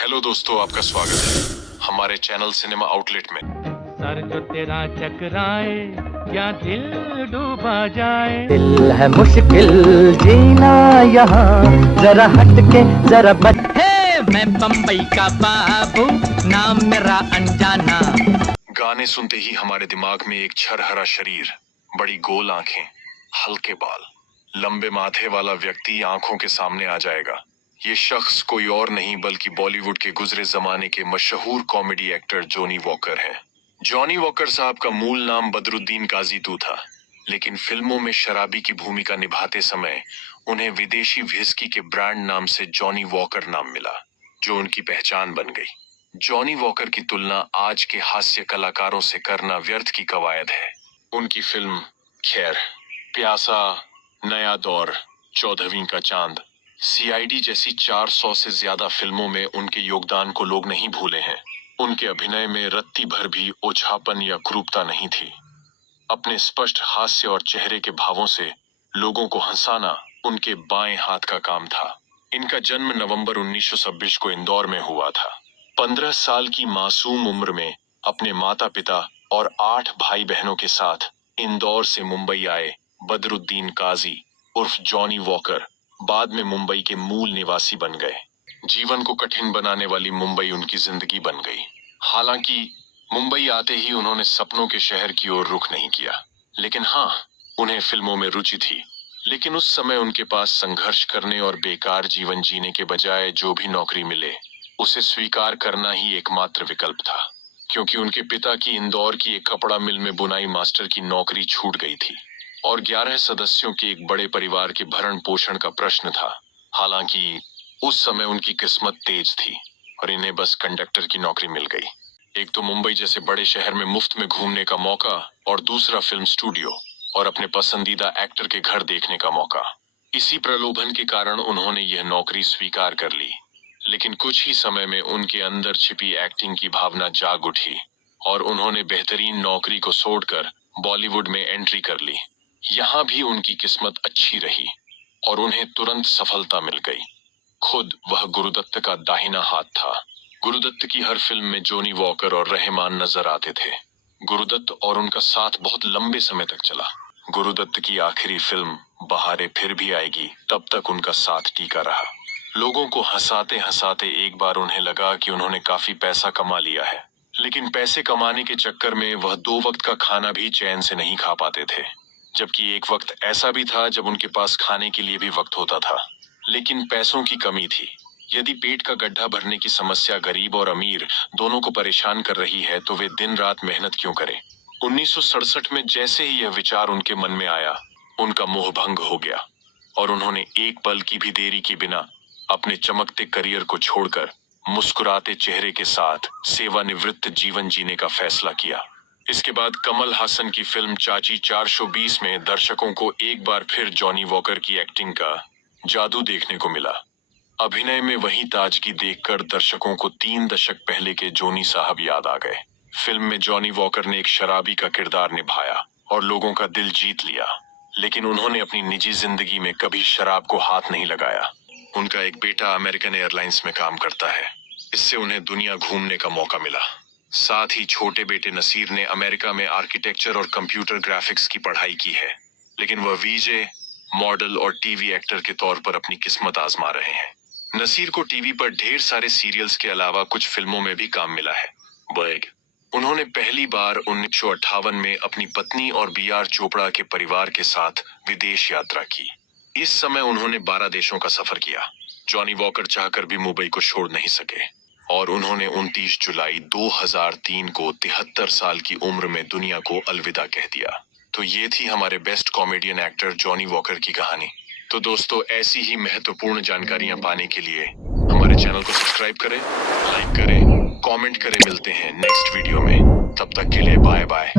Hello दोस्तों, आपका स्वागत है हमारे चैनल सिनेमा आउटलेट में। सर जो तेरा चकराए या दिल डूबा जाए। दिल है मुश्किल जीना यहाँ, जरा हटके जरा बच। हे मैं बम्बई का बाबू, नाम मेरा अनजाना। गाने सुनते ही हमारे दिमाग में एक छरहरा शरीर, बड़ी गोल आंखें, हल्के बाल, लंबे माथे वाला व्यक्ति आंखों के सामने आ जाएगा। ये शख्स कोई और नहीं बल्कि बॉलीवुड के गुजरे जमाने के मशहूर कॉमेडी एक्टर जॉनी वॉकर हैं। जॉनी वॉकर साहब का मूल नाम बदरुद्दीन काजी तू था, लेकिन फिल्मों में शराबी की भूमिका निभाते समय उन्हें विदेशी व्हिस्की के ब्रांड नाम से जॉनी वॉकर नाम मिला, जो उनकी पहचान बन गई। जॉनी वॉकर की तुलना आज के हास्य कलाकारों से करना व्यर्थ की कवायद है। उनकी फिल्म खैर, प्यासा, नया दौर, 14वीं का चांद, सीआईडी जैसी 400 से ज्यादा फिल्मों में उनके योगदान को लोग नहीं भूले हैं। उनके अभिनय में रत्ती भर भी ओछापन या क्रूरता नहीं थी। अपने स्पष्ट हास्य और चेहरे के भावों से लोगों को हंसाना उनके बाएं हाथ का काम था। इनका जन्म नवंबर 1926 को इंदौर में हुआ था। 15 साल की मासूम उम्र में अपने माता पिता और 8 भाई बहनों के साथ इंदौर से मुंबई आए बदरुद्दीन काजी उर्फ जॉनी वॉकर बाद में मुंबई के मूल निवासी बन गए। जीवन को कठिन बनाने वाली मुंबई उनकी जिंदगी बन गई। हालांकि मुंबई आते ही उन्होंने सपनों के शहर की ओर रुख नहीं किया, लेकिन हाँ, उन्हें फिल्मों में रुचि थी। लेकिन उस समय उनके पास संघर्ष करने और बेकार जीवन जीने के बजाय जो भी नौकरी मिले उसे स्वीकार करना ही एकमात्र विकल्प था, क्योंकि उनके पिता की इंदौर की एक कपड़ा मिल में बुनाई मास्टर की नौकरी छूट गई थी और 11 सदस्यों के एक बड़े परिवार के भरण पोषण का प्रश्न था। हालांकि उस समय उनकी किस्मत तेज थी और इन्हें बस कंडक्टर की नौकरी मिल गई। एक तो मुंबई जैसे बड़े शहर में मुफ्त में घूमने का मौका और दूसरा फिल्म स्टूडियो और अपने पसंदीदा एक्टर के घर देखने का मौका। इसी प्रलोभन के कारण उन्होंने यह नौकरी स्वीकार कर ली। लेकिन कुछ ही समय में उनके अंदर छिपी एक्टिंग की भावना जाग उठी और उन्होंने बेहतरीन नौकरी को छोड़कर बॉलीवुड में एंट्री कर ली। यहाँ भी उनकी किस्मत अच्छी रही और उन्हें तुरंत सफलता मिल गई। खुद वह गुरुदत्त का दाहिना हाथ था। गुरुदत्त की हर फिल्म में जॉनी वॉकर और रहमान नजर आते थे। गुरुदत्त और उनका साथ बहुत लंबे समय तक चला। गुरुदत्त की आखिरी फिल्म बहारें फिर भी आएगी तब तक उनका साथ टीका रहा। लोगों को हंसाते हंसाते एक बार उन्हें लगा कि उन्होंने काफी पैसा कमा लिया है, लेकिन पैसे कमाने के चक्कर में वह 2 वक्त का खाना भी चैन से नहीं खा पाते थे। जबकि एक वक्त ऐसा भी था जब उनके पास खाने के लिए भी वक्त होता था, लेकिन पैसों की कमी थी। यदि पेट का गड्ढा भरने की समस्या गरीब और अमीर दोनों को परेशान कर रही है तो वे दिन रात मेहनत क्यों करें। 1967 में जैसे ही यह विचार उनके मन में आया, उनका मोह भंग हो गया और उन्होंने एक पल की भी देरी के बिना अपने चमकते करियर को छोड़कर मुस्कुराते चेहरे के साथ सेवानिवृत्त जीवन जीने का फैसला किया। इसके बाद कमल हासन की फिल्म चाची 420 में दर्शकों को एक बार फिर जॉनी वॉकर की एक्टिंग का जादू देखने को मिला। अभिनय में वही ताजगी देखकर दर्शकों को 3 दशक पहले के जॉनी साहब याद आ गए। फिल्म में जॉनी वॉकर ने एक शराबी का किरदार निभाया और लोगों का दिल जीत लिया, लेकिन उन्होंने अपनी निजी जिंदगी में कभी शराब को हाथ नहीं लगाया। उनका एक बेटा अमेरिकन एयरलाइंस में काम करता है। इससे उन्हें दुनिया घूमने का मौका मिला। साथ ही छोटे बेटे नसीर ने अमेरिका में आर्किटेक्चर और कंप्यूटर ग्राफिक्स की पढ़ाई की है, लेकिन वह वीजे, मॉडल और टीवी एक्टर के तौर पर अपनी किस्मत आजमा रहे हैं। नसीर को टीवी पर ढेर सारे सीरियल्स के अलावा कुछ फिल्मों में भी काम मिला है। बर्ग, उन्होंने पहली बार 1958 में अपनी पत्नी और बी.आर. चोपड़ा के परिवार के साथ विदेश यात्रा की। इस समय उन्होंने 12 देशों का सफर किया। जॉनी वॉकर चाहकर भी मुंबई को छोड़ नहीं सके और उन्होंने 29 जुलाई 2003 को 73 साल की उम्र में दुनिया को अलविदा कह दिया। तो ये थी हमारे best comedian actor Johnny walker की कहानी। तो दोस्तों, ऐसी ही महत्वपूर्ण जानकारियां पाने के लिए हमारे चैनल को सब्सक्राइब करें, लाइक करें, कमेंट करें। मिलते हैं नेक्स्ट वीडियो में, तब तक के लिए बाय बाय।